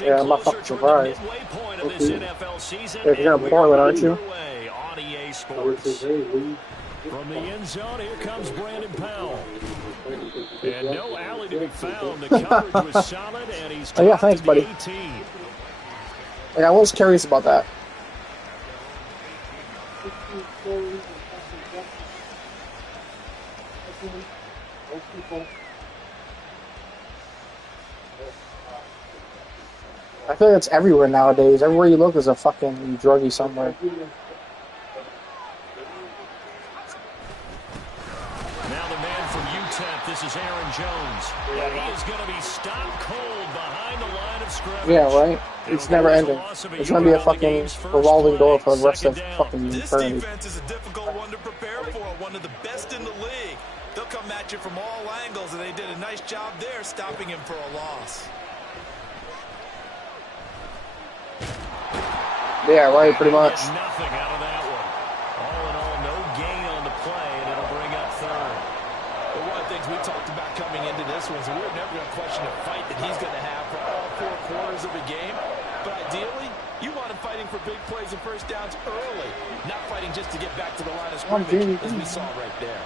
Yeah, I'm not fucking surprised. If you're gonna pour it, aren't you? From the end zone, here comes Brandon Powell. And no alley to be found. The coverage was solid, and he's Oh, yeah, thanks, buddy. 18. Like, I was curious about that. I feel like it's everywhere nowadays. Everywhere you look, there's a fucking druggie somewhere. Now the man from UTEP, this is Aaron Jones. And he is going to be stopped cold behind the line of scrimmage. Yeah, right? It's never ending. It's going to be a fucking revolving door for the rest of fucking eternity. This defense is a difficult one to prepare for, one of the best in the league. They'll come at you from all angles, and they did a nice job there stopping him for a loss. Yeah, right, pretty much. Nothing out of that one. All in all, no gain on the play, and it'll bring up third. But one of the things we talked about coming into this one is we were never going to question the fight that he's going to have for all 4 quarters of the game. But ideally, you want him fighting for big plays and first downs early, not fighting just to get back to the line of scrimmage, as we saw right there.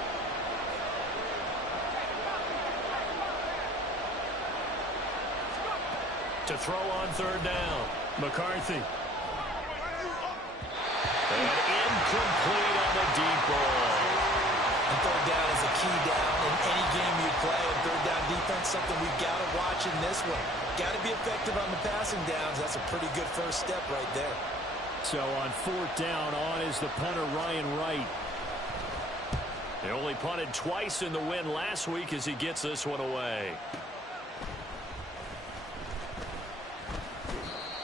To throw on third down, McCarthy. And incomplete on the deep ball. And third down is a key down in any game you play. And third down defense, something we've got to watch in this one. Got to be effective on the passing downs. That's a pretty good first step right there. So on fourth down, on is the punter, Ryan Wright. They only punted twice in the win last week as he gets this one away.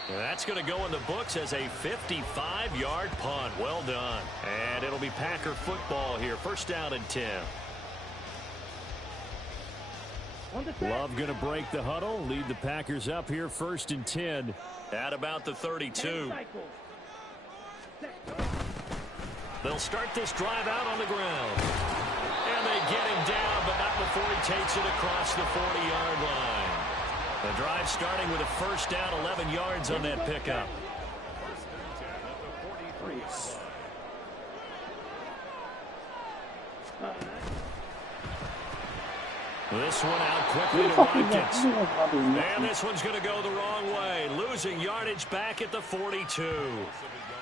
That's going to go in the books as a 55-yard punt. Well done. And it'll be Packer football here. First down and 10. Love going to break the huddle. Lead the Packers up here. First and 10 at about the 32. They'll start this drive out on the ground. And they get him down, but not before he takes it across the 40-yard line. The drive starting with a first down, 11 yards on that pickup. This one out quickly to Watkins. And this one's going to go the wrong way. Losing yardage back at the 42.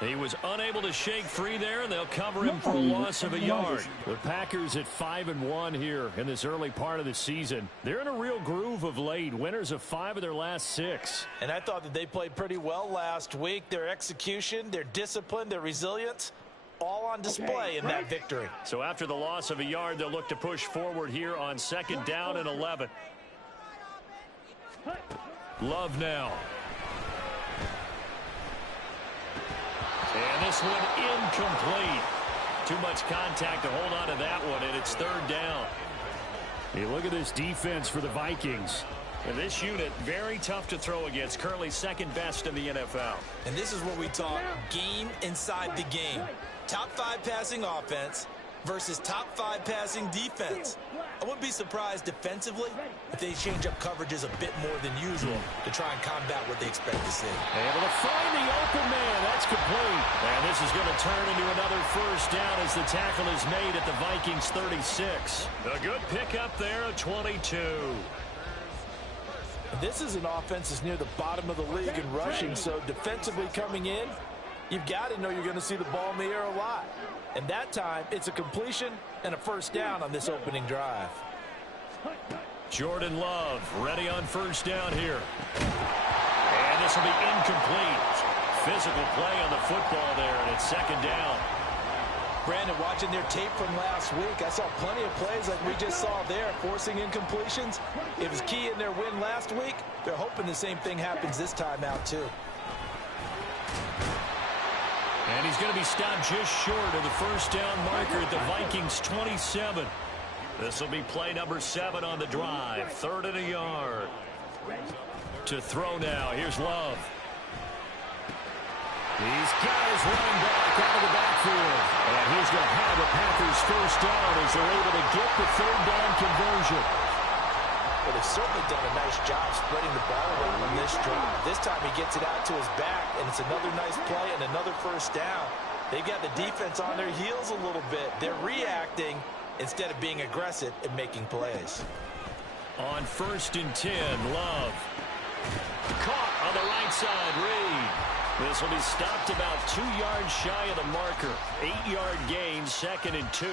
He was unable to shake free there, and they'll cover him for a loss of a yard. The Packers at 5-1 here in this early part of the season. They're in a real groove of late. Winners of 5 of their last 6. And I thought that they played pretty well last week. Their execution, their discipline, their resilience, all on display in that victory. So after the loss of a yard, they'll look to push forward here on second down and 11. Love now. And this one incomplete. Too much contact to hold on to that one, and it's third down. You look at this defense for the Vikings. And this unit, very tough to throw against, currently second best in the NFL. And this is what we talk game inside the game. Top 5 passing offense versus top 5 passing defense. I wouldn't be surprised defensively if they change up coverages a bit more than usual to try and combat what they expect to see. Able to find the open man. That's complete. And this is going to turn into another first down as the tackle is made at the Vikings 36. A good pickup there at 22. This is an offense that's near the bottom of the league in rushing, so defensively coming in, you've got to know you're going to see the ball in the air a lot. And that time, it's a completion and a first down on this opening drive. Jordan Love ready on first down here. And this will be incomplete. Physical play on the football there, and it's second down. Brandon, watching their tape from last week, I saw plenty of plays like we just saw there, forcing incompletions. It was key in their win last week. They're hoping the same thing happens this time out, too. And he's going to be stopped just short of the first down marker at the Vikings 27. This will be play number 7 on the drive. Third and a yard. To throw now. Here's Love. He's got his running back out of the backfield. And he's going to have the Packers first down as they're able to get the third down conversion. But they've certainly done a nice job spreading the ball around on this drive. This time he gets it out to his back, and it's another nice play and another first down. They've got the defense on their heels a little bit. They're reacting instead of being aggressive and making plays. On 1st and 10, Love. Caught on the right side, Reed. This will be stopped about 2 yards shy of the marker. 8-yard gain, 2nd and 2.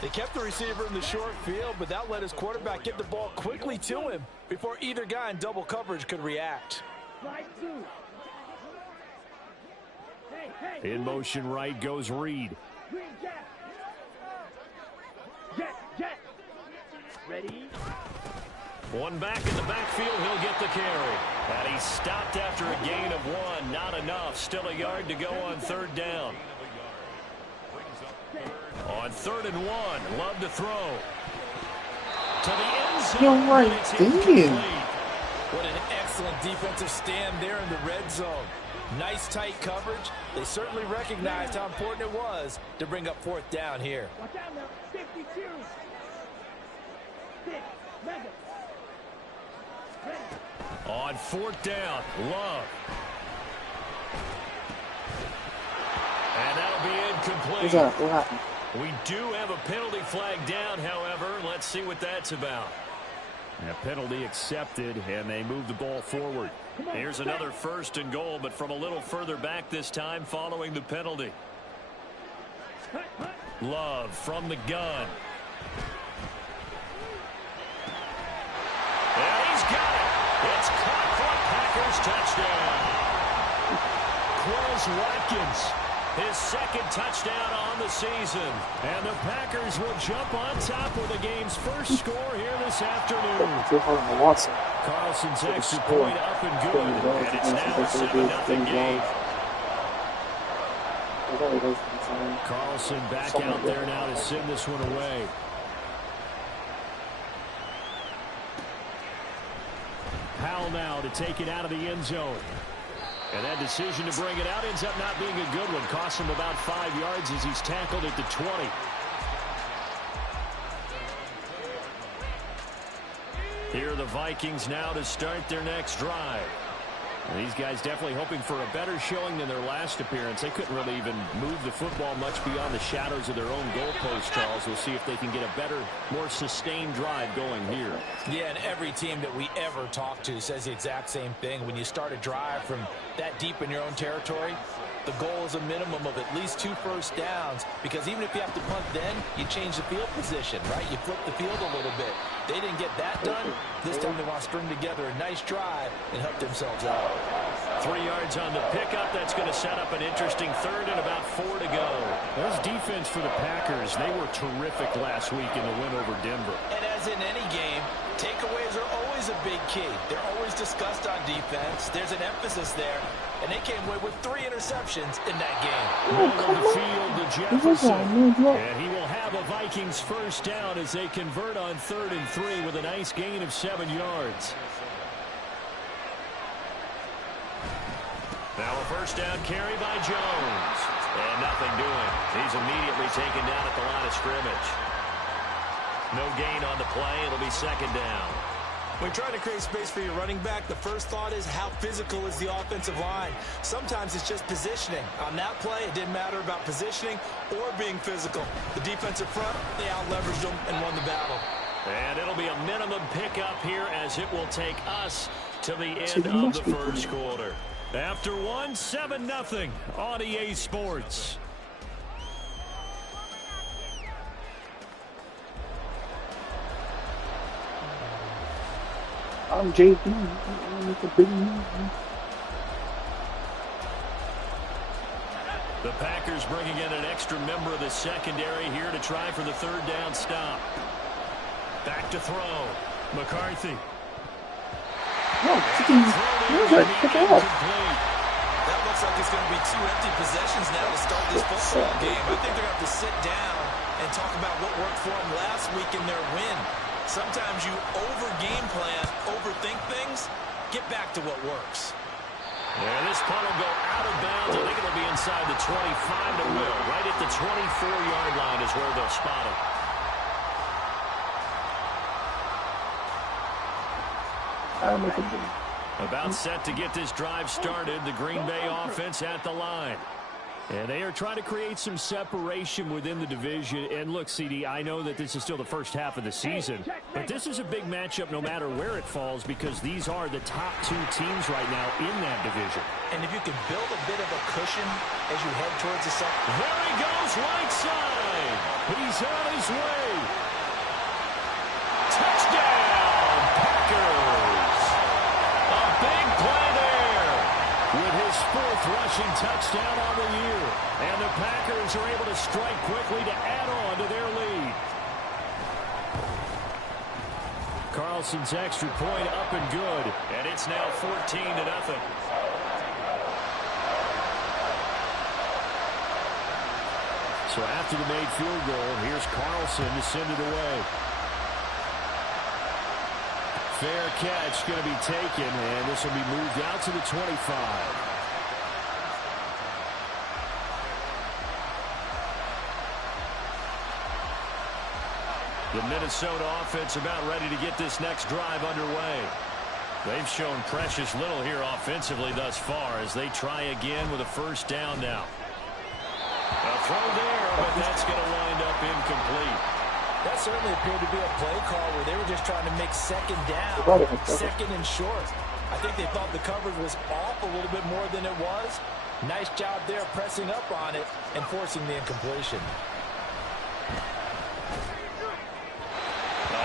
They kept the receiver in the short field, but that let his quarterback get the ball quickly to him before either guy in double coverage could react. In motion right goes Reed. Ready? One back in the backfield, he'll get the carry. And he's stopped after a gain of 1. Not enough. Still a yard to go on 3rd down. On 3rd and 1, Love to throw. To the end zone. You're right, damn. What an excellent defensive stand there in the red zone. Nice tight coverage. They certainly recognized how important it was to bring up 4th down here. Watch out now. 52. 6. Mega. On 4th down, Love. And that'll be incomplete. What happened? We do have a penalty flag down, however. Let's see what that's about. A penalty accepted, and they move the ball forward. Here's another 1st and goal, but from a little further back this time following the penalty. Love from the gun. And he's got it. It's caught for a Packers touchdown. Quez Watkins, his 2nd touchdown on the season. And the Packers will jump on top with the game's first score here this afternoon. Carlson's extra point up and good. And it's now a 7-0 game. Carlson back out there now to send this one away. Powell now to take it out of the end zone. And that decision to bring it out ends up not being a good one. Costs him about 5 yards as he's tackled at the 20. Here are the Vikings now to start their next drive. And these guys definitely hoping for a better showing than their last appearance. They couldn't really even move the football much beyond the shadows of their own goalpost, Charles. We'll see if they can get a better, more sustained drive going here. Yeah, and every team that we ever talk to says the exact same thing. When you start a drive from that deep in your own territory, the goal is a minimum of at least 2 first downs, because even if you have to punt then, you change the field position, right? You flip the field a little bit. They didn't get that done. This time they want to string together a nice drive and help themselves out. 3 yards on the pickup. That's going to set up an interesting 3rd and about 4 to go. There's defense for the Packers. They were terrific last week in the win over Denver. And as in any game, takeaways are always a big key. They're always discussed on defense. There's an emphasis there. And they came away with 3 interceptions in that game. Middle of the field to Jefferson. And he will have a Vikings first down as they convert on 3rd and 3 with a nice gain of 7 yards. Now a first down carry by Jones. And nothing doing. He's immediately taken down at the line of scrimmage. No gain on the play. It'll be 2nd down. When trying to create space for your running back, the first thought is how physical is the offensive line. Sometimes it's just positioning. On that play, it didn't matter about positioning or being physical. The defensive front, they out-leveraged them and won the battle. And it'll be a minimum pickup here as it will take us to the end of the first quarter. After 1, 7-0 on EA Sports. I'm JP. The Packers bringing in an extra member of the secondary here to try for the 3rd down stop. Back to throw. McCarthy. No, pick it up. That looks like it's going to be 2 empty possessions now to start this football game. I think they're going to have to sit down and talk about what worked for them last week in their win. Sometimes you over-game plan, overthink things, get back to what works. And this punt will go out of bounds. I think it'll be inside the 25 to will. Right at the 24-yard line is where they'll spot it. About set to get this drive started. The Green Bay offense at the line. And they are trying to create some separation within the division. And look, CD, I know that this is still the first half of the season, but this is a big matchup no matter where it falls because these are the top two teams right now in that division. And if you can build a bit of a cushion as you head towards the second. There he goes, right side. He's on his way. Touchdown, Packers. A big play there with his fourth rushing touchdown on the year. And the Packers are able to strike quickly to add on to their lead. Carlson's extra point up and good. And it's now 14-0. So after the made field goal, here's Carlson to send it away. Fair catch going to be taken, and this will be moved out to the 25. The Minnesota offense about ready to get this next drive underway. They've shown precious little here offensively thus far as they try again with a first down now. A throw there, but that's going to wind up incomplete. That certainly appeared to be a play call where they were just trying to make second down, second and short. I think they thought the coverage was off a little bit more than it was. Nice job there pressing up on it and forcing the incompletion.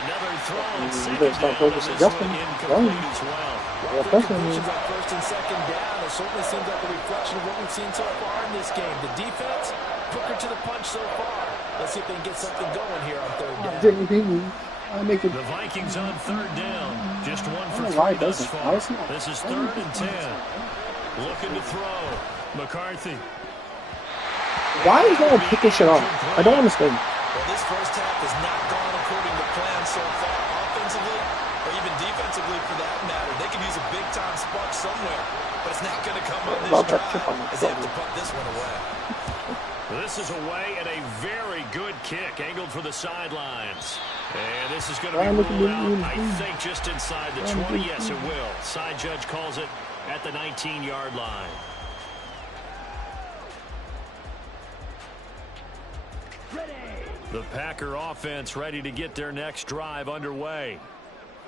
Another throw and second down, and this one incomplete as well. Incompletions on first and second down. It certainly seems like a reflection of what we've seen so far in this game. The defense, quicker to the punch so far. Let's see if they can get something going here on third down. The Vikings on third down. Just one for three thus far. This is 3rd and 10. Looking to throw. McCarthy. Why is no one picking shit up? I don't understand. Well, this first half has not gone according to plan so far. Offensively, or even defensively for that matter. They could use a big-time spark somewhere, but it's not going to come on this drive as they have to punt this one away. This is away and a very good kick angled for the sidelines. And this is going to be ruled out, I think, just inside the 20. Yes, it will. Side judge calls it at the 19-yard line. The Packer offense ready to get their next drive underway.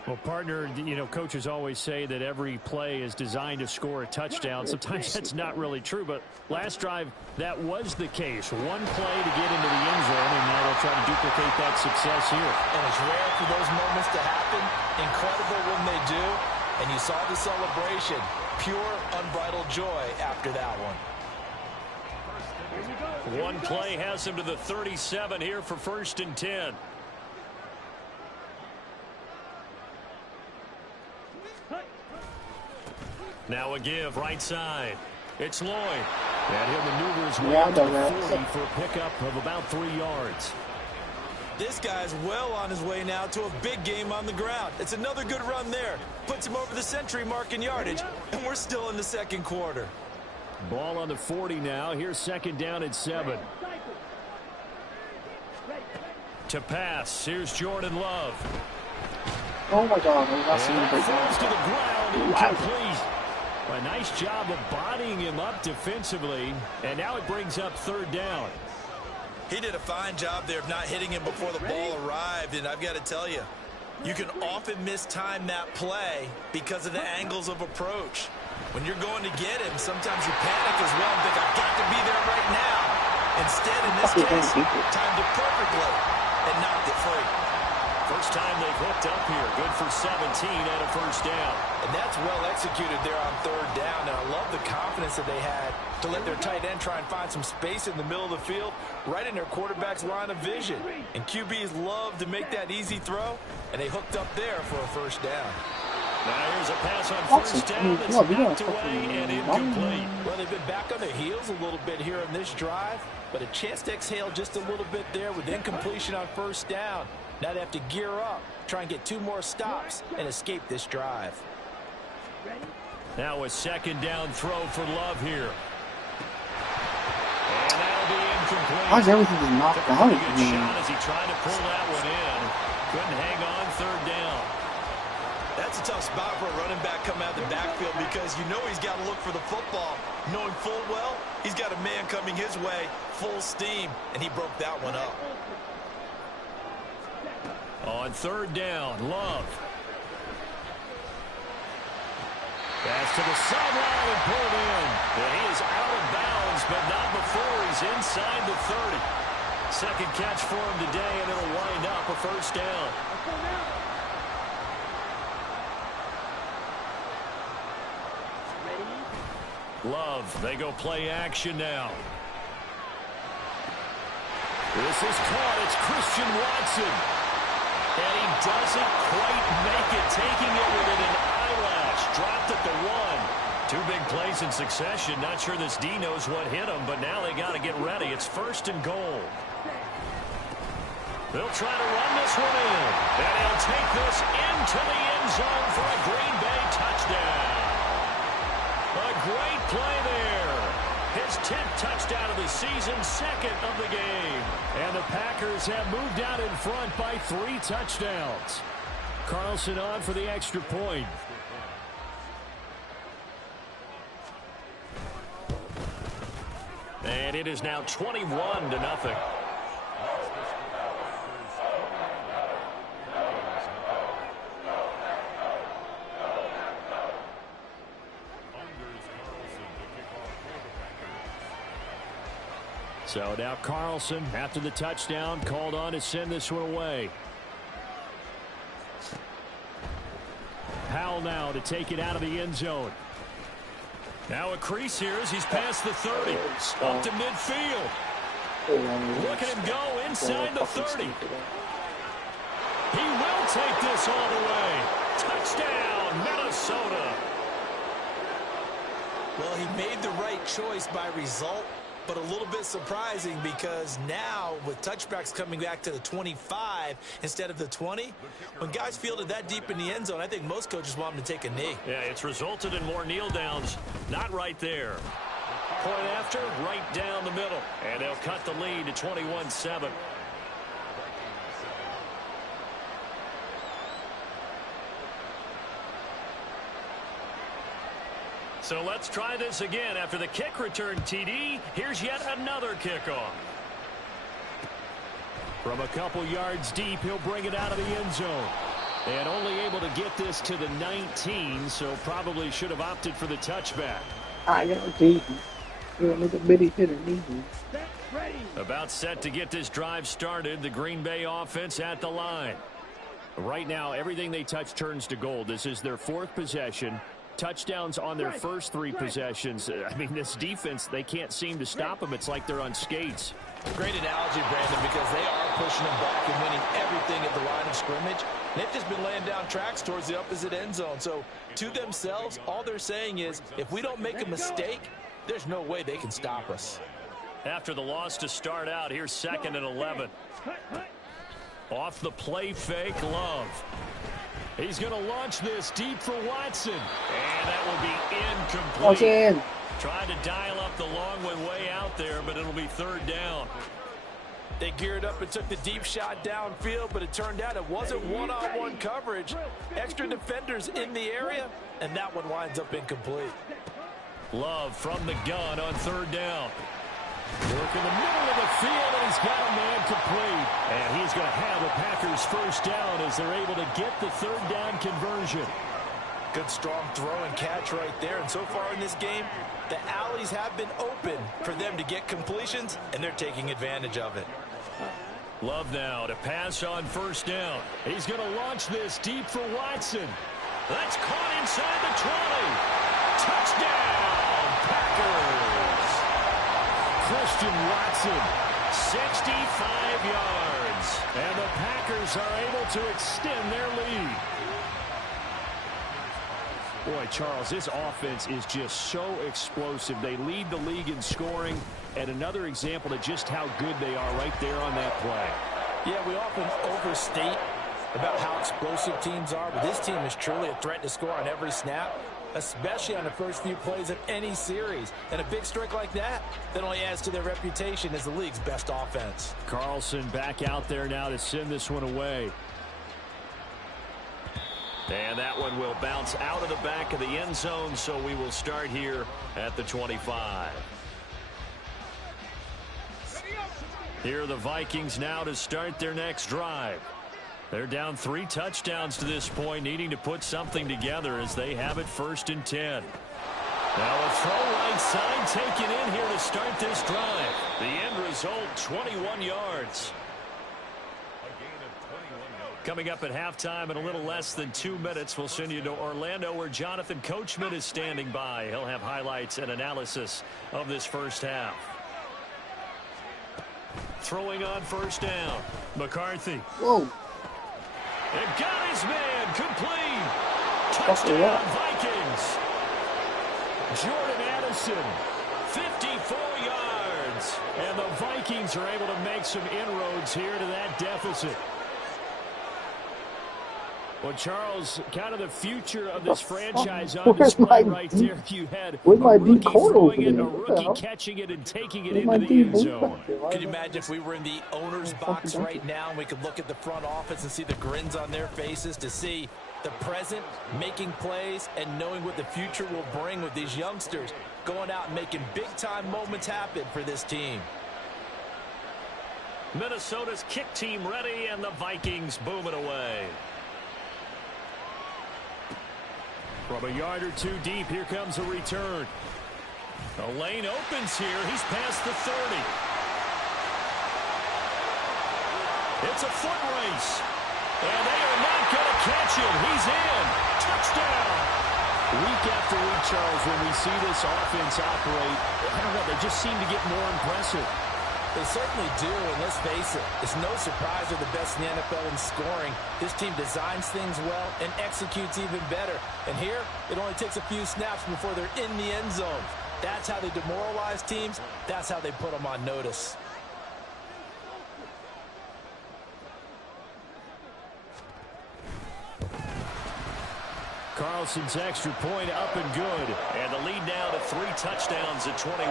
Well, partner, you know, coaches always say that every play is designed to score a touchdown. Sometimes that's not really true, but last drive, that was the case. One play to get into the end zone, and now they'll try to duplicate that success here. And it's rare for those moments to happen. Incredible when they do. And you saw the celebration. Pure, unbridled joy after that one. One play has him to the 37 here for 1st and 10. Now a give, right side. It's Lloyd. And he'll maneuver his way up to the 40 for a pickup of about 3 yards. This guy's well on his way now to a big game on the ground. It's another good run there. Puts him over the century mark in yardage, and we're still in the second quarter. Ball on the 40 now. Here's 2nd down and 7. To pass. Here's Jordan Love. Oh my God! I'm not seeing it. Falls to the ground, incomplete. A nice job of bodying him up defensively, and now it brings up 3rd down. He did a fine job there of not hitting him before the ball arrived, and I've got to tell you, you can often mistime that play because of the angles of approach. When you're going to get him, sometimes you panic as well and think, I've got to be there right now. Instead, in this case, timed it perfectly and knocked it free. First time they've hooked up here. Good for 17 and a 1st down. And that's well executed there on 3rd down. And I love the confidence that they had to let their tight end try and find some space in the middle of the field, right in their quarterback's line of vision. And QBs love to make that easy throw, and they hooked up there for a 1st down. Now here's a pass on 1st down that's knocked away and incomplete. Well, they've been back on their heels a little bit here on this drive, but a chance to exhale just a little bit there with incompletion on 1st down. Now they have to gear up, try and get 2 more stops, and escape this drive. Now a 2nd down throw for Love here. And that'll be incomplete. Why is everything just knocked out? Good shot as he tried to pull that one in. Couldn't hang on 3rd down. That's a tough spot for a running back coming out of the backfield because you know he's got to look for the football, knowing full well he's got a man coming his way, full steam, and he broke that one up. On third down, Love. Pass to the sideline and pulled in. And he is out of bounds, but not before he's inside the 30. Second catch for him today, and it'll wind up a first down. Love, they go play action now. This is caught. It's Christian Watson. And he doesn't quite make it, taking it within an eyelash. Dropped at the 1. Two big plays in succession. Not sure this D knows what hit him, but now they got to get ready. It's first and goal. They'll try to run this one in. And he'll take this into the end zone for a Green Bay touchdown. A great play there. His 10th touchdown of the season, second of the game. And the Packers have moved out in front by 3 touchdowns. Carlson on for the extra point. And it is now 21-0. So now Carlson, after the touchdown, called on to send this one away. Howell now to take it out of the end zone. Now a crease here as he's past the 30. Up to midfield. Look at him go inside the 30. He will take this all the way. Touchdown, Minnesota. Well, he made the right choice by result, but a little bit surprising because now with touchbacks coming back to the 25 instead of the 20, when guys fielded that deep in the end zone, I think most coaches want them to take a knee. Yeah, it's resulted in more kneel downs. Not right there. Point after, right down the middle. And they'll cut the lead to 21-7. So let's try this again. After the kick return TD, here's yet another kickoff. From a couple yards deep, he'll bring it out of the end zone. And only able to get this to the 19, so probably should have opted for the touchback. I got a easy. You're a little bitty hitter, easy. About set to get this drive started. The Green Bay offense at the line. Right now, everything they touch turns to gold. This is their 4th possession. Touchdowns on their first 3 possessions. I mean, this defense, they can't seem to stop them. It's like they're on skates. Great analogy, Brandon, because they are pushing them back and winning everything at the line of scrimmage. They've just been laying down tracks towards the opposite end zone. So to themselves, all they're saying is, if we don't make a mistake, there's no way they can stop us. After the loss to start out, here's 2nd and 11. Off the play fake, Love. He's going to launch this deep for Watson. And that will be incomplete. Watson. Trying to dial up the long one way out there, but it'll be 3rd down. They geared up and took the deep shot downfield, but it turned out it wasn't one-on-one coverage. Extra defenders in the area, and that one winds up incomplete. Love from the gun on 3rd down. Work in the middle of the field, and he's got a man complete. And he's going to have a Packers first down as they're able to get the 3rd down conversion. Good strong throw and catch right there. And so far in this game, the alleys have been open for them to get completions, and they're taking advantage of it. Love now to pass on 1st down. He's going to launch this deep for Watson. That's caught inside the 20. Touchdown, Packers. Christian Watson, 65 yards. And the Packers are able to extend their lead. Boy, Charles, this offense is just so explosive. They lead the league in scoring, and another example of just how good they are right there on that play. Yeah, we often overstate about how explosive teams are, but this team is truly a threat to score on every snap, especially on the first few plays of any series. And a big streak like that only adds to their reputation as the league's best offense. Carlson back out there now to send this one away. And that one will bounce out of the back of the end zone, so we will start here at the 25. Here are the Vikings now to start their next drive. They're down 3 touchdowns to this point, needing to put something together as they have it 1st and 10. Now a throw right side taken in here to start this drive. The end result, 21 yards. Coming up at halftime in a little less than 2 minutes, we'll send you to Orlando where Jonathan Coachman is standing by. He'll have highlights and analysis of this first half. Throwing on 1st down. McCarthy. Whoa. And got his man complete. Touchdown Vikings. Jordan Addison, 54 yards. And the Vikings are able to make some inroads here to that deficit. Well, Charles, kind of the future of this franchise on display right there. You had a rookie throwing it, a rookie catching it and taking it into the end zone. Can you imagine if we were in the owner's box right now and we could look at the front office and see the grins on their faces, to see the present making plays and knowing what the future will bring with these youngsters going out and making big-time moments happen for this team. Minnesota's kick team ready, and the Vikings boom it away. From a yard or 2 deep, here comes a return. The lane opens here. He's past the 30. It's a foot race. And they are not going to catch him. He's in. Touchdown. Week after week, Charles, when we see this offense operate, I don't know, they just seem to get more impressive. They certainly do, and let's face it, it's no surprise they're the best in the NFL in scoring. This team designs things well and executes even better. And here, it only takes a few snaps before they're in the end zone. That's how they demoralize teams. That's how they put them on notice. Carlson's extra point up and good. And the lead now to 3 touchdowns at 21.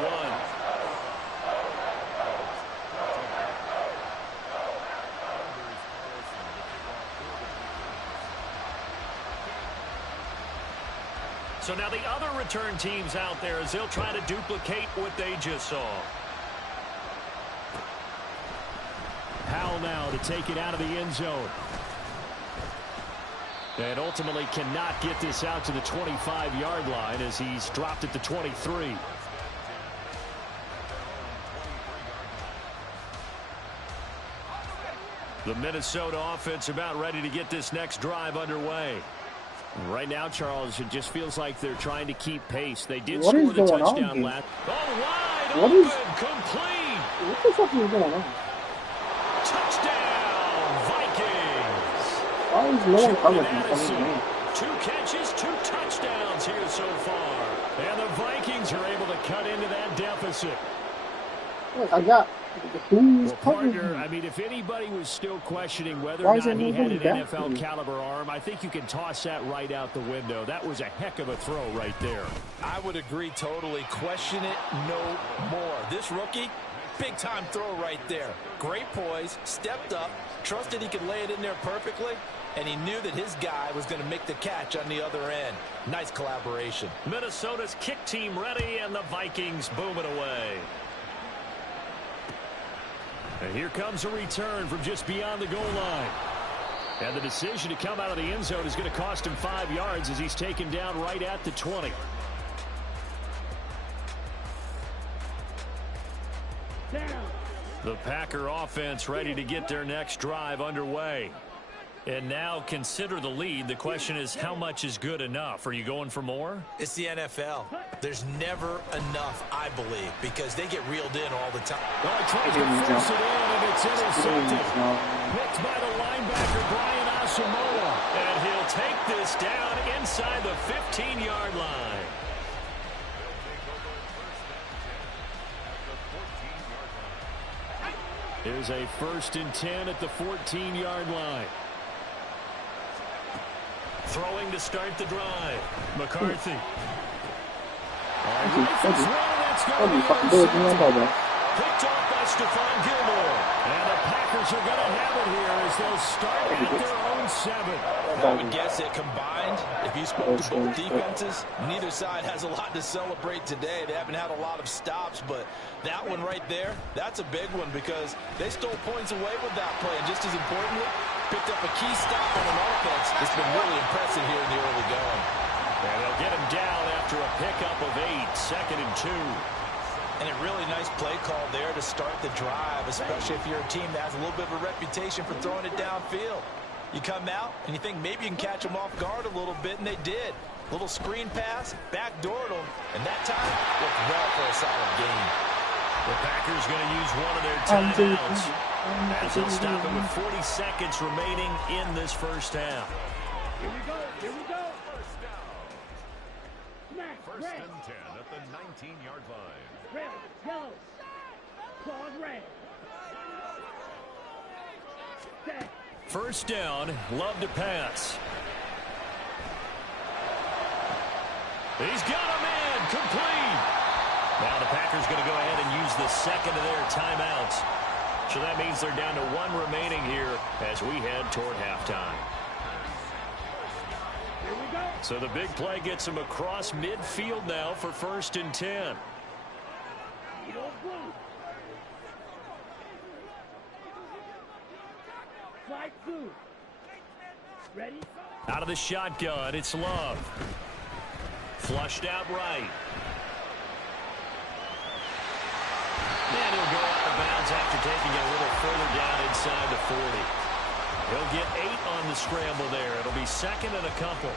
So now the other return teams out there as they'll try to duplicate what they just saw. Howell now to take it out of the end zone. And ultimately cannot get this out to the 25-yard line as he's dropped at the 23. The Minnesota offense about ready to get this next drive underway. Right now, Charles, it just feels like they're trying to keep pace. They did score the touchdown last. Oh, wide open, complete. What the fuck is going on? Touchdown, Vikings. Why is no one covering? 2 catches, 2 touchdowns here so far. And the Vikings are able to cut into that deficit. Look, I got who's partner, I mean, if anybody was still questioning whether or not he had an NFL caliber arm, I think you can toss that right out the window. That was a heck of a throw right there. I would agree totally. Question it no more. This rookie, big-time throw right there. Great poise, stepped up, trusted he could lay it in there perfectly, and he knew that his guy was going to make the catch on the other end. Nice collaboration. Minnesota's kick team ready, and the Vikings boom it away. And here comes a return from just beyond the goal line. And the decision to come out of the end zone is going to cost him 5 yards as he's taken down right at the 20. The Packer offense ready to get their next drive underway. And now consider the lead. The question is, how much is good enough? Are you going for more? It's the NFL. There's never enough, I believe, because they get reeled in all the time. Oh, he tries to force it in, and it's intercepted. Picked by the linebacker, Brian Asamoah. And he'll take this down inside the 15-yard line. Here's a 1st and 10 at the 14-yard line. Throwing to start the drive. McCarthy. Picked off by Stephon Gilmore. And the Packers are going to have it here as they'll start at their own 7. I would guess that combined, if you spoke to both defenses, neither side has a lot to celebrate today. They haven't had a lot of stops, but that one right there, that's a big one because they stole points away with that play. And just as importantly, picked up a key stop on an offense that's been really impressive here in the early going. And they'll get him down after a pickup of 8, 2nd and 2. And a really nice play call there to start the drive, especially if you're a team that has a little bit of a reputation for throwing it downfield. You come out and you think maybe you can catch them off guard a little bit, and they did. Little screen pass, backdoored them, and that time worked well for a solid gain. The Packers going to use one of their timeouts as they'll stop it with 40 seconds remaining in this first half. Here we go. Here we go. Smack. First Red. and 10 at the 19-yard line. Red. Yellow. Claws red. Set. First down, Love to pass. He's got him in, complete. Now the Packers going to go ahead and use the second of their timeouts. So that means they're down to 1 remaining here as we head toward halftime. Here we go. So the big play gets them across midfield now for 1st and 10. Needle blue. Slide blue. Ready? Out of the shotgun, it's Love. Flushed out right. And he'll go out of bounds after taking it a little further down inside the 40. He'll get 8 on the scramble there. It'll be 2nd and a couple.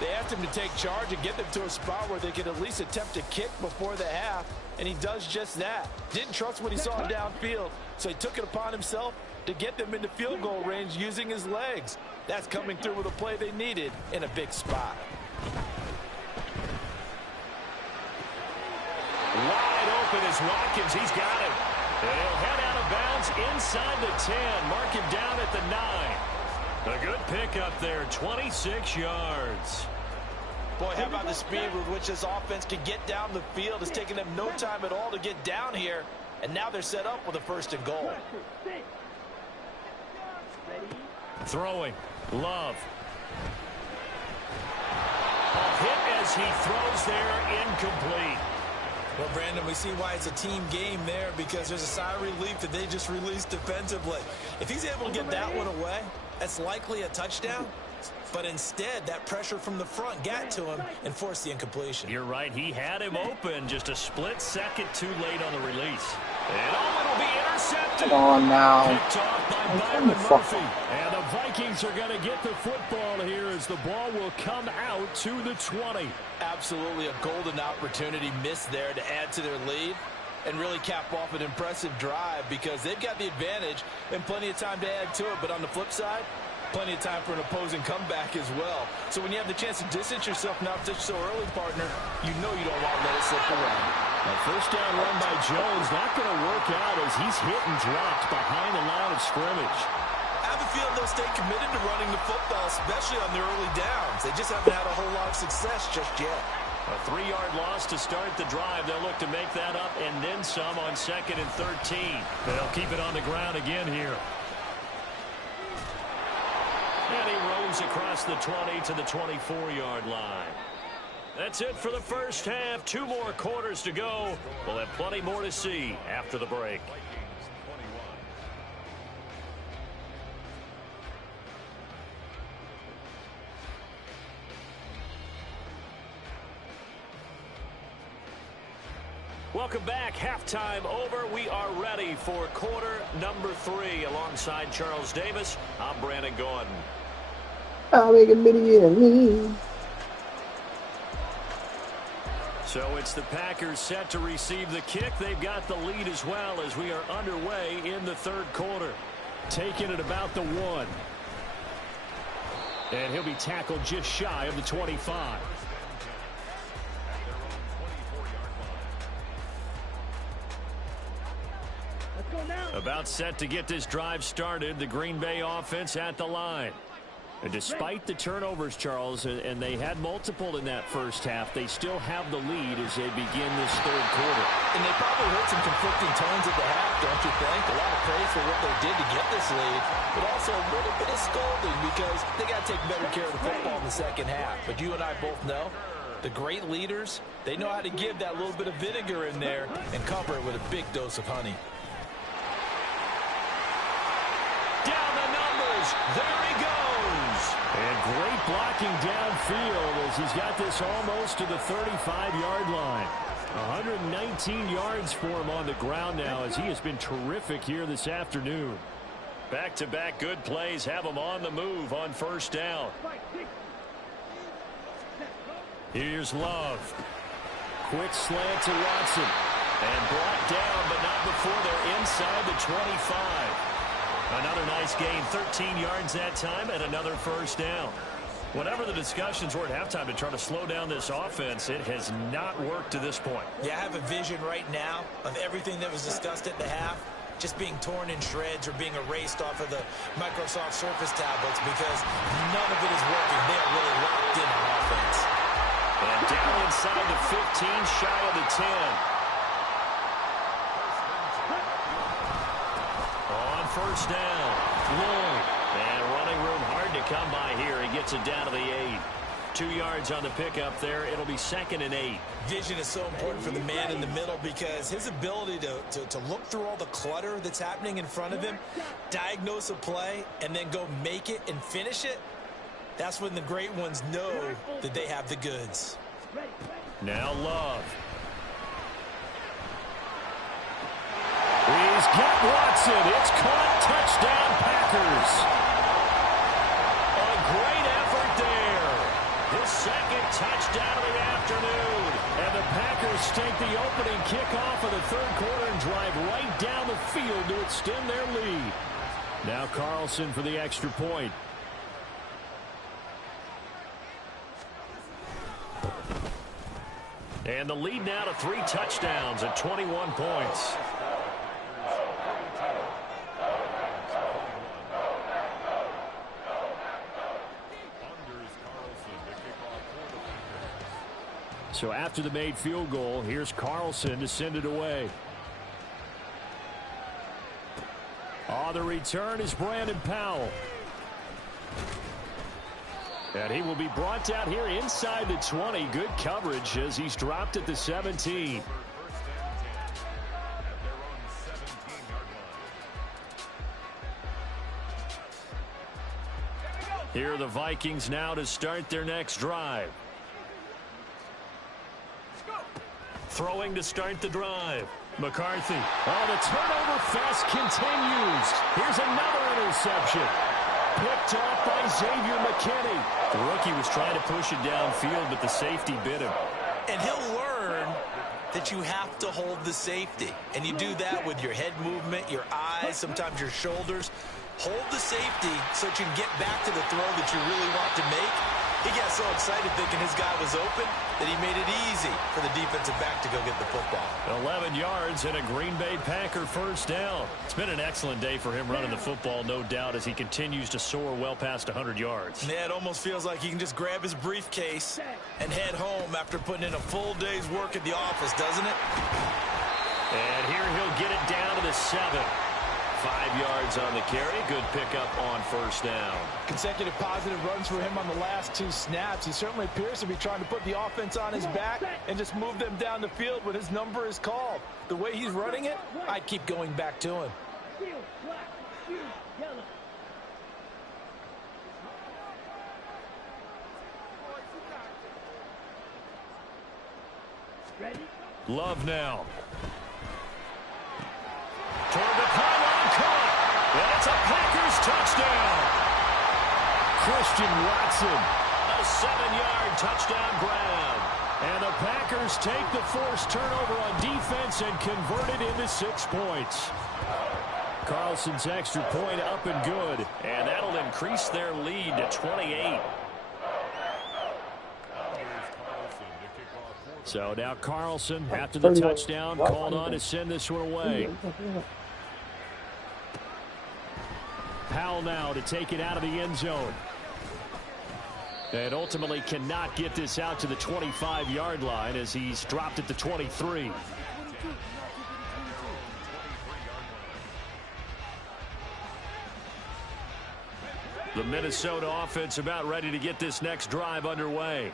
They asked him to take charge and get them to a spot where they could at least attempt a kick before the half, and he does just that. Didn't trust what he saw downfield, so he took it upon himself to get them into field goal range using his legs. That's coming through with a play they needed in a big spot. Wide open is Watkins. He's got it. And he'll head out of bounds inside the 10. Mark him down at the 9. A good pickup there, 26 yards. Boy, how about the speed with which this offense can get down the field? It's taken them no time at all to get down here, and now they're set up with a 1st and goal. Throwing. Love. A hit as he throws there, incomplete. Well, Brandon, we see why it's a team game there because there's a sigh of relief that they just released defensively. If he's able to get that one away, that's likely a touchdown. But instead, that pressure from the front got to him and forced the incompletion. You're right. He had him open just a split second too late on the release. And it'll be intercepted. Come on now. Picked off by Byron Murphy. And the Vikings are going to get the football here as the ball will come out to the 20. Absolutely a golden opportunity missed there to add to their lead and really cap off an impressive drive because they've got the advantage and plenty of time to add to it. But on the flip side, plenty of time for an opposing comeback as well. So when you have the chance to distance yourself now so early, partner, you know you don't want to let it slip away. A first down run by Jones not going to work out as he's hit and dropped behind the line of scrimmage. I have a feeling they'll stay committed to running the football, especially on the early downs. They just haven't had a whole lot of success just yet. A 3-yard loss to start the drive. They'll look to make that up and then some on 2nd and 13. They'll keep it on the ground again here. And he roams across the 20 to the 24-yard line. That's it for the first half. 2 more quarters to go. We'll have plenty more to see after the break. Welcome back. Halftime over. We are ready for quarter number 3. Alongside Charles Davis, I'm Brandon Gordon. I'll make a video of me. So it's the Packers set to receive the kick. They've got the lead as well as we are underway in the 3rd quarter. Taking it about the 1. And he'll be tackled just shy of the 25. Let's go now. About set to get this drive started. The Green Bay offense at the line. And despite the turnovers, Charles, and they had multiple in that first half, they still have the lead as they begin this third quarter. And they probably heard some conflicting tones at the half, don't you think? A lot of praise for what they did to get this lead, but also a little bit of scolding because they got to take better care of the football in the second half. But you and I both know the great leaders, they know how to give that little bit of vinegar in there and cover it with a big dose of honey. Down the numbers. There he goes. And great blocking downfield as he's got this almost to the 35-yard line. 119 yards for him on the ground now as he has been terrific here this afternoon. Back-to-back good plays have him on the move on first down. Here's Love. Quick slant to Watson. And brought down, but not before they're inside the 25. Another nice gain, 13 yards that time, and another first down. Whatever the discussions were at halftime to try to slow down this offense, it has not worked to this point. Yeah, I have a vision right now of everything that was discussed at the half just being torn in shreds or being erased off of the Microsoft Surface tablets because none of it is working. They are really locked in on offense. And down inside the 15, shy of the 10. On first down, Lloyd. And running room hard to come by here. He gets it down to the 8. 2 yards on the pickup there. It'll be 2nd and 8. Vision is so important for the man in the middle because his ability to look through all the clutter that's happening in front of him, diagnose a play, and then go make it and finish it, that's when the great ones know that they have the goods. Now Love. He's got Watson. It's caught. Touchdown, Packers. A great effort there. His second touchdown of the afternoon. And the Packers take the opening kickoff of the third quarter and drive right down the field to extend their lead. Now Carlson for the extra point. And the lead now to 3 touchdowns at 21 points. So after the made field goal, here's Carlson to send it away. On the return is Brandon Powell. And he will be brought down here inside the 20. Good coverage as he's dropped at the 17. Here are the Vikings now to start their next drive. Throwing to start the drive. McCarthy. Oh, the turnover fest continues. Here's another interception. Picked off by Xavier McKinney. The rookie was trying to push it downfield, but the safety bit him. And he'll learn that you have to hold the safety. And you do that with your head movement, your eyes, sometimes your shoulders. Hold the safety so that you can get back to the throw that you really want to make. He got so excited thinking his guy was open that he made it easy for the defensive back to go get the football. 11 yards and a Green Bay Packer first down. It's been an excellent day for him running the football, no doubt, as he continues to soar well past 100 yards. Yeah, it almost feels like he can just grab his briefcase and head home after putting in a full day's work at the office, doesn't it? And here he'll get it down to the 7. 5 yards on the carry. Good pickup on first down. Consecutive positive runs for him on the last 2 snaps. He certainly appears to be trying to put the offense on his back and just move them down the field when his number is called. The way he's running it, I'd keep going back to him. Love now. Toward the pylon, caught. And it's a Packers touchdown. Christian Watson, a 7-yard touchdown grab. And the Packers take the forced turnover on defense and convert it into 6 points. Carlson's extra point up and good. And that'll increase their lead to 28. So now Carlson, after the touchdown, called on to send this one away. Powell now to take it out of the end zone. And ultimately cannot get this out to the 25-yard line as he's dropped at the 23. The Minnesota offense about ready to get this next drive underway.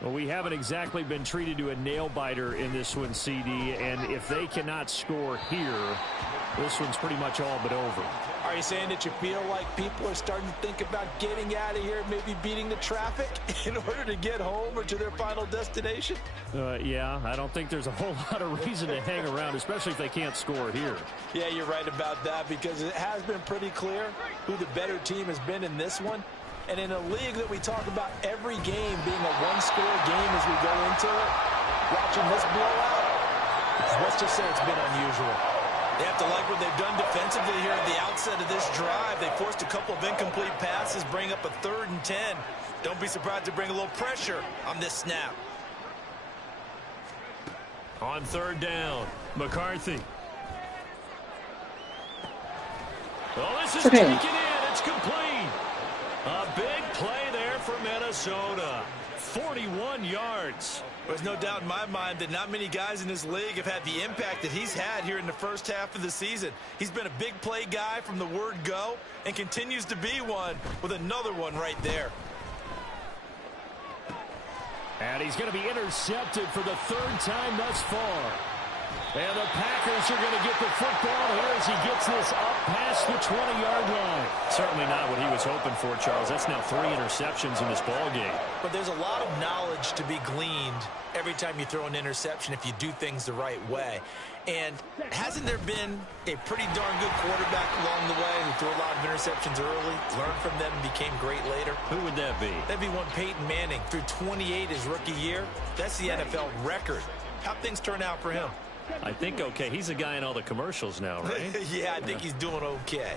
Well, we haven't exactly been treated to a nail-biter in this one, CD, and if they cannot score here, this one's pretty much all but over. Are you saying that you feel like people are starting to think about getting out of here, maybe beating the traffic in order to get home or to their final destination? Yeah, I don't think there's a whole lot of reason to hang around, especially if they can't score here. Yeah, you're right about that because it has been pretty clear who the better team has been in this one. And in a league that we talk about every game being a one-score game as we go into it, watching this blowout, let's just say it's been unusual. They have to like what they've done defensively here at the outset of this drive. They forced a couple of incomplete passes, bring up a 3rd and 10. Don't be surprised to bring a little pressure on this snap. On 3rd down, McCarthy. Oh, this is taken in. It's complete. A big play there for Minnesota. 41 yards. There's no doubt in my mind that not many guys in this league have had the impact that he's had here in the first half of the season. He's been a big play guy from the word go and continues to be one with another one right there. And he's going to be intercepted for the 3rd time thus far. And the Packers are going to get the football here as he gets this up past the 20-yard line. Certainly not what he was hoping for, Charles. That's now 3 interceptions in this ball game. But there's a lot of knowledge to be gleaned every time you throw an interception if you do things the right way. And hasn't there been a pretty darn good quarterback along the way who threw a lot of interceptions early, learned from them, and became great later? Who would that be? That'd be one Peyton Manning. Threw 28 his rookie year. That's the NFL record. How'd things turn out for him? I think okay. He's a guy in all the commercials now, right? Yeah, I think he's doing okay.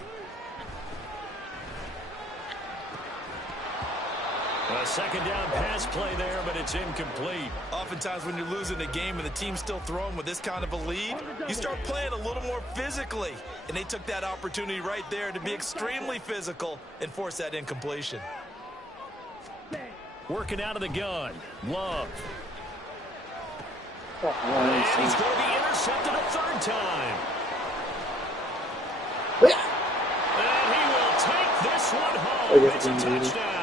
A 2nd down pass play there, but it's incomplete. Oftentimes when you're losing a game and the team's still throwing with this kind of a lead, you start playing a little more physically. And they took that opportunity right there to be extremely physical and force that incompletion. Working out of the gun. Love. And he's going to be intercepted a 3rd time. And he will take this one home. It's a touchdown.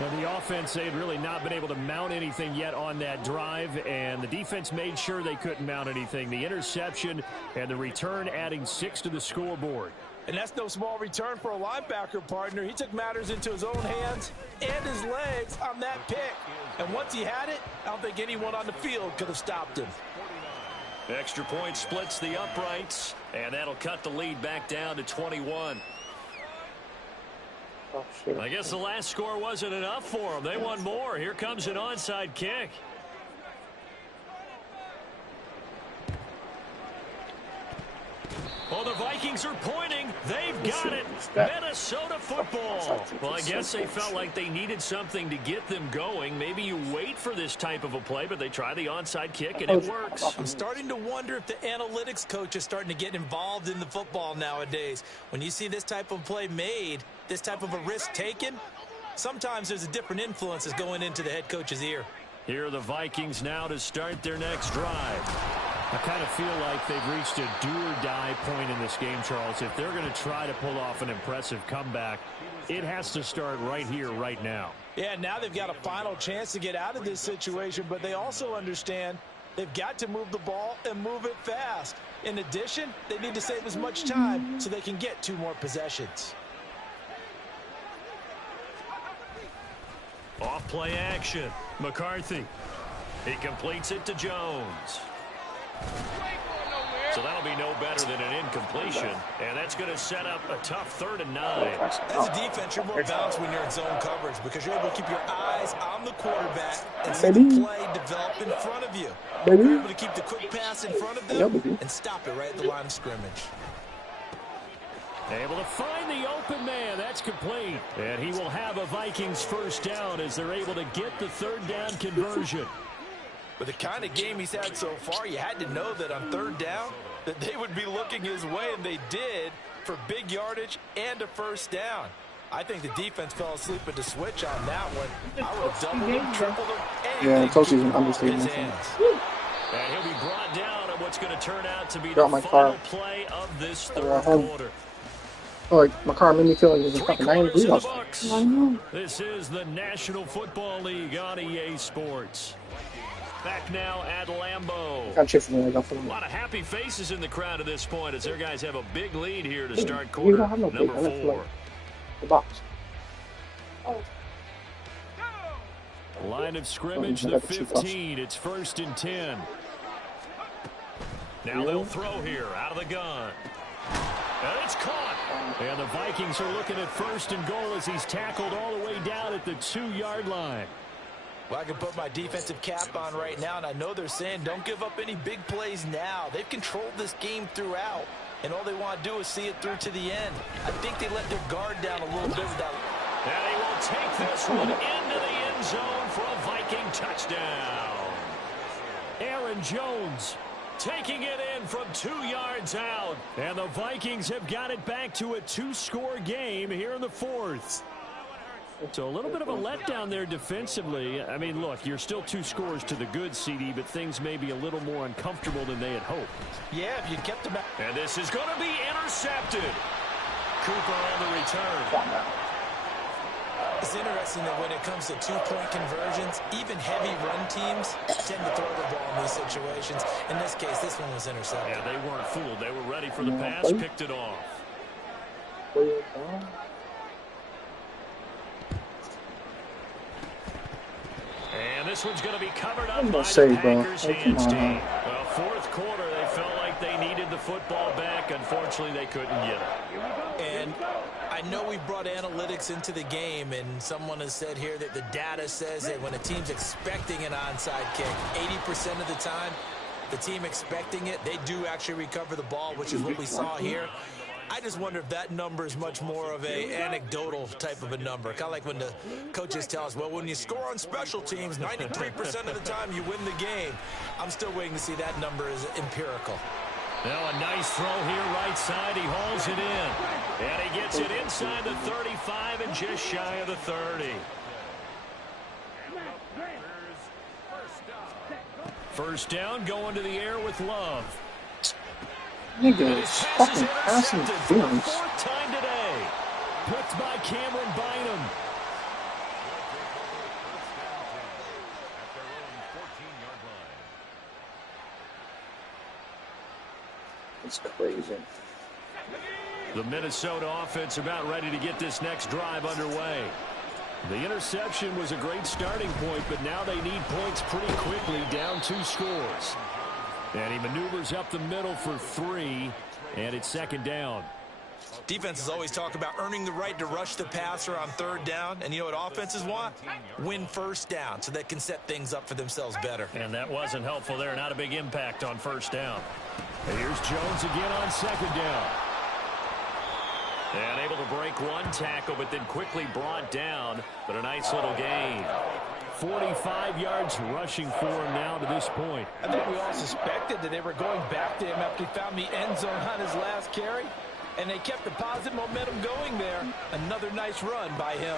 Now, the offense, they had really not been able to mount anything yet on that drive, and the defense made sure they couldn't mount anything. The interception and the return adding 6 to the scoreboard. And that's no small return for a linebacker partner. He took matters into his own hands and his legs on that pick. And once he had it, I don't think anyone on the field could have stopped him. Extra point splits the uprights, and that'll cut the lead back down to 21. Oh, shit. I guess the last score wasn't enough for them. They won more. Here comes an onside kick. Oh, the Vikings are pointing. They've got it. Minnesota football. Well, I guess they felt like they needed something to get them going. Maybe you wait for this type of a play, but they try the onside kick, and it works. I'm starting to wonder if the analytics coach is starting to get involved in the football nowadays. When you see this type of play made, this type of a risk taken, sometimes there's a different influence that's going into the head coach's ear. Here are the Vikings now to start their next drive. I kind of feel like they've reached a do-or-die point in this game, Charles. If they're going to try to pull off an impressive comeback, it has to start right here, right now. Yeah, now they've got a final chance to get out of this situation, but they also understand they've got to move the ball and move it fast. In addition, they need to save as much time so they can get 2 more possessions. Off play action. McCarthy. He completes it to Jones. So that'll be no better than an incompletion, and that's going to set up a tough 3rd and 9. As a defense, you're more balanced when you're in zone coverage because you're able to keep your eyes on the quarterback and see the play develop in front of you. You're able to keep the quick pass in front of them and stop it right at the line of scrimmage. Able to find the open man. That's complete. And he will have a Vikings 1st down as they're able to get the 3rd down conversion. With the kind of game he's had so far, you had to know that on 3rd down that they would be looking his way, and they did, for big yardage and a 1st down. I think the defense fell asleep at the switch on that one. I would have doubled him, tripled him. Yeah, Toasty's an understatement. And he'll be brought down on what's going to turn out to be Got the my final car. play of this third quarter. Oh, like my car made me feel like it was fucking 9 degrees outside. I know. This is the National Football League on EA Sports. Back now at Lambeau. A lot of happy faces in the crowd at this point as their guys have a big lead here to start You quarter don't have no number plate. 4. The box. Line of scrimmage, the 15. It's 1st and 10. Now they'll throw here out of the gun. And it's caught. And the Vikings are looking at 1st and goal as he's tackled all the way down at the 2-yard line. Well, I can put my defensive cap on right now, and I know they're saying don't give up any big plays now. They've controlled this game throughout, and all they want to do is see it through to the end. I think they let their guard down a little bit with that. And he will take this one into the end zone for a Viking touchdown. Aaron Jones taking it in from 2 yards out. And the Vikings have got it back to a 2-score game here in the 4th. So a little bit of a letdown there defensively. I mean, look, you're still 2 scores to the good, CD, but things may be a little more uncomfortable than they had hoped. Yeah, if you kept them out. And this is going to be intercepted. Cooper on the return. It's interesting that when it comes to 2-point conversions, even heavy run teams tend to throw the ball in these situations. In this case, this one was intercepted. Yeah, they weren't fooled. They were ready for the pass, picked it off. And this one's going to be covered up by the Packers hands team. Well, 4th quarter, they felt like they needed the football back. Unfortunately, they couldn't get it. And I know we brought analytics into the game, and someone has said here that the data says that when a team's expecting an onside kick, 80% of the time, the team expecting it, they do actually recover the ball, which is what we saw here. I just wonder if that number is much more of a anecdotal type of a number. Kind of like when the coaches tell us, well, when you score on special teams, 93% of the time you win the game. I'm still waiting to see that number is empirical. Now a nice throw here right side. He hauls it in. And he gets it inside the 35 and just shy of the 30. First down, going to the air with Love. Nigga, fucking passing interference. 4th time today. Picked by Cameron Bynum. It's crazy. The Minnesota offense about ready to get this next drive underway. The interception was a great starting point, but now they need points pretty quickly, down 2 scores. And he maneuvers up the middle for 3, and it's 2nd down. Defenses always talk about earning the right to rush the passer on 3rd down, and you know what offenses want? Win 1st down so they can set things up for themselves better. And that wasn't helpful there. Not a big impact on 1st down. And here's Jones again on 2nd down. And able to break 1 tackle, but then quickly brought down. But a nice little gain. 45 yards rushing for him now to this point. I think we all suspected that they were going back to him after he found the end zone on his last carry. And they kept the positive momentum going there. Another nice run by him.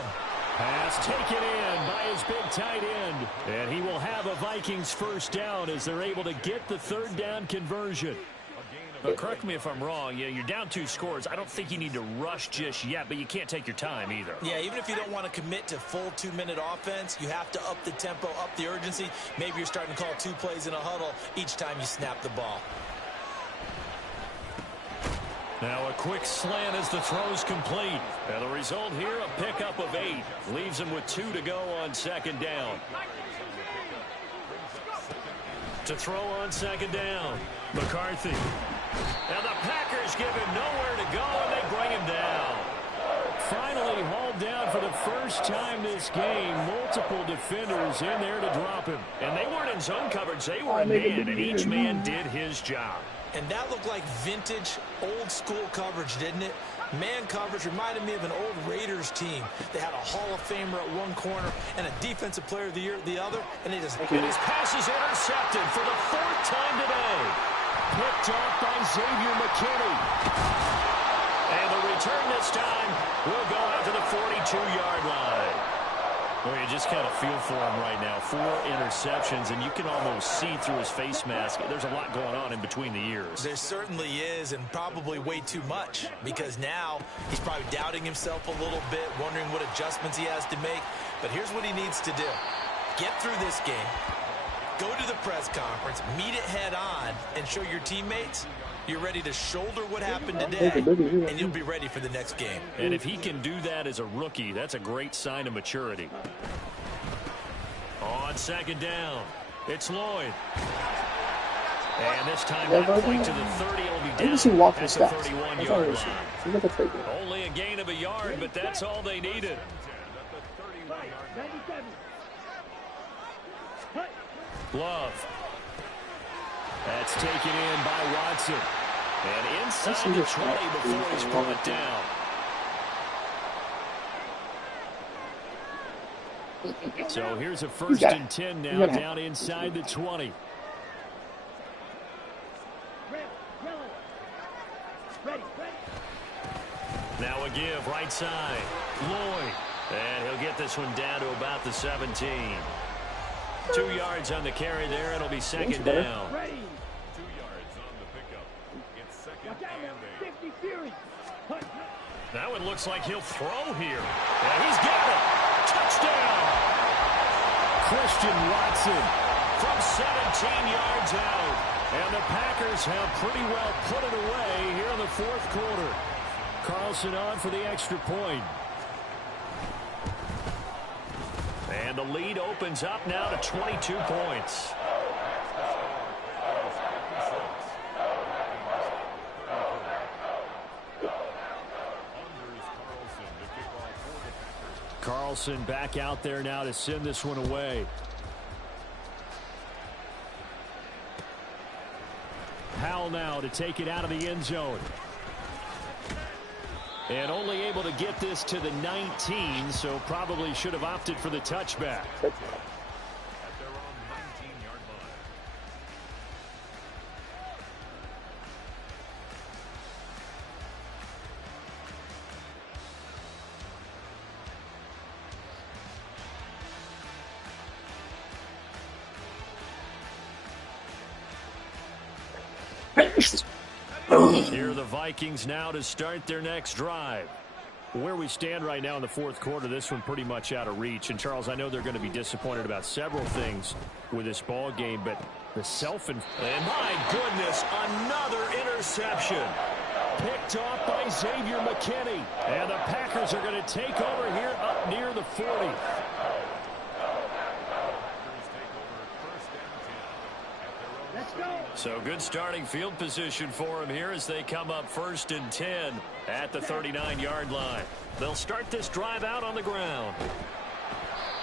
Pass taken in by his big tight end. And he will have a Vikings 1st down as they're able to get the 3rd down conversion. But correct me if I'm wrong, you're down 2 scores. I don't think you need to rush just yet, but you can't take your time either. Yeah, even if you don't want to commit to full 2-minute offense, you have to up the tempo, up the urgency. Maybe you're starting to call 2 plays in a huddle each time you snap the ball. Now a quick slant as the throw's complete. And the result here, a pickup of 8. Leaves him with 2 to go on 2nd down. To throw on 2nd down, McCarthy. And the Packers give him nowhere to go, and they bring him down. Finally hauled down for the first time this game. Multiple defenders in there to drop him. And they weren't in zone coverage. They were in man, and each man did his job. And that looked like vintage, old-school coverage, didn't it? Man coverage reminded me of an old Raiders team. They had a Hall of Famer at one corner and a Defensive Player of the Year at the other, and they just... And his pass is intercepted for the 4th time today. Picked off by Xavier McKinney. And the return this time will go out to the 42-yard line. Well, you just kind of feel for him right now. 4 interceptions, and you can almost see through his face mask. There's a lot going on in between the ears. There certainly is, and probably way too much, because now he's probably doubting himself a little bit, wondering what adjustments he has to make. But here's what he needs to do. Get through this game, go to the press conference, meet it head on, and show your teammates you're ready to shoulder what happened today, and you'll be ready for the next game. And if he can do that as a rookie, that's a great sign of maturity. On second down, it's Lloyd. And this time that point to the 30 will be down at the 31-yard line. Only a gain of a yard, but that's all they needed. Glove. That's taken in by Watson. And inside the 20 before he's brought down. So here's a 1st and 10 now down inside the 20. Now a give right side. Lloyd. And he'll get this one down to about the 17. 2 yards on the carry there. It'll be second down. 2 yards on the pickup. It's second and 8. Now it looks like he'll throw here. And he's got it. Touchdown. Christian Watson from 17 yards out. And the Packers have pretty well put it away here in the 4th quarter. Carlson on for the extra point. And the lead opens up now to 22 points. Carlson back out there now to send this one away. Howell now to take it out of the end zone. And only able to get this to the 19, so probably should have opted for the touchback. At their own 19-yard line. Here are the Vikings now to start their next drive. Where we stand right now in the 4th quarter, this one pretty much out of reach. And, Charles, I know they're going to be disappointed about several things with this ball game, but the and my goodness, another interception. Picked off by Xavier McKinney. And the Packers are going to take over here up near the 40. So good starting field position for him here as they come up 1st and 10 at the 39-yard line. They'll start this drive out on the ground.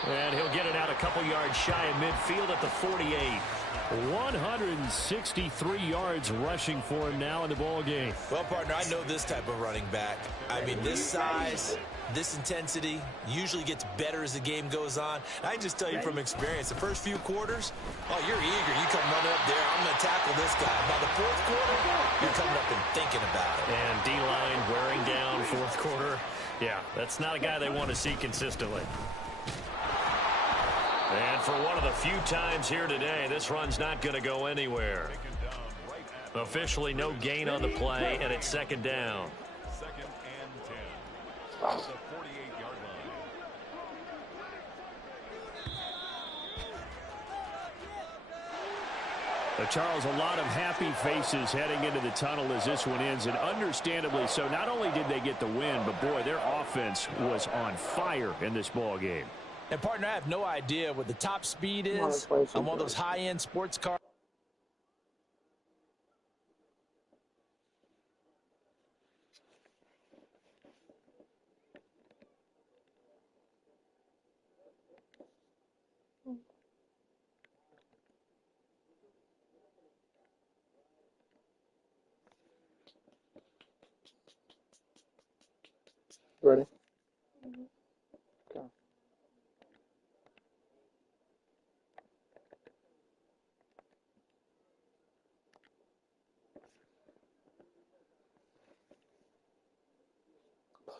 And he'll get it out a couple yards shy of midfield at the 48. 163 yards rushing for him now in the ball game. Well, partner, I know this type of running back. I mean, this size, this intensity usually gets better as the game goes on. I can just tell you from experience, the first few quarters, oh, you're eager. You come running up there, I'm going to tackle this guy. By the 4th quarter, you're coming up and thinking about it. And D-line wearing down 4th quarter. Yeah, that's not a guy they want to see consistently. And for one of the few times here today, this run's not going to go anywhere. Officially no gain on the play, and it's 2nd down. 2nd and 10. At the 48-yard line. Charles, a lot of happy faces heading into the tunnel as this one ends, and understandably so. Not only did they get the win, but boy, their offense was on fire in this ball game. And, partner, I have no idea what the top speed is on one of those high-end sports cars. Ready? Go.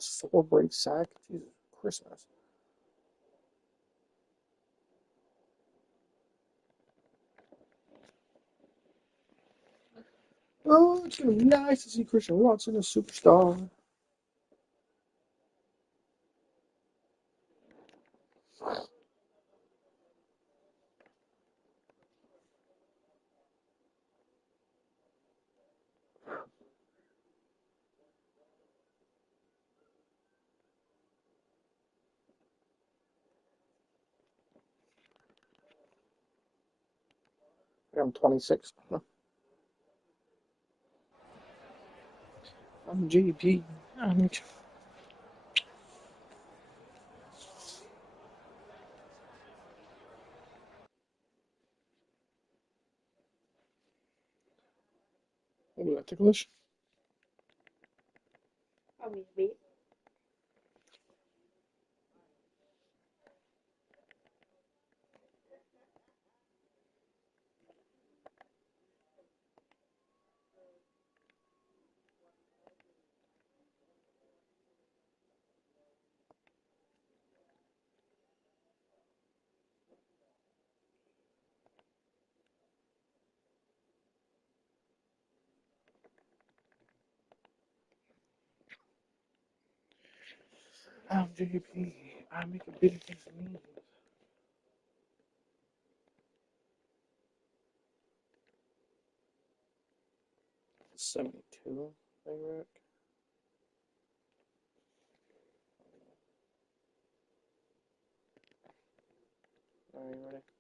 4 break sack. Jesus Christmas. Oh, it's gonna be nice to see Christian Watson a superstar. I'm 26. I'm JP. What is that, ticklish? Probably a bit. I'm JP. I make a big thing for me. 72, I reckon. Are you ready?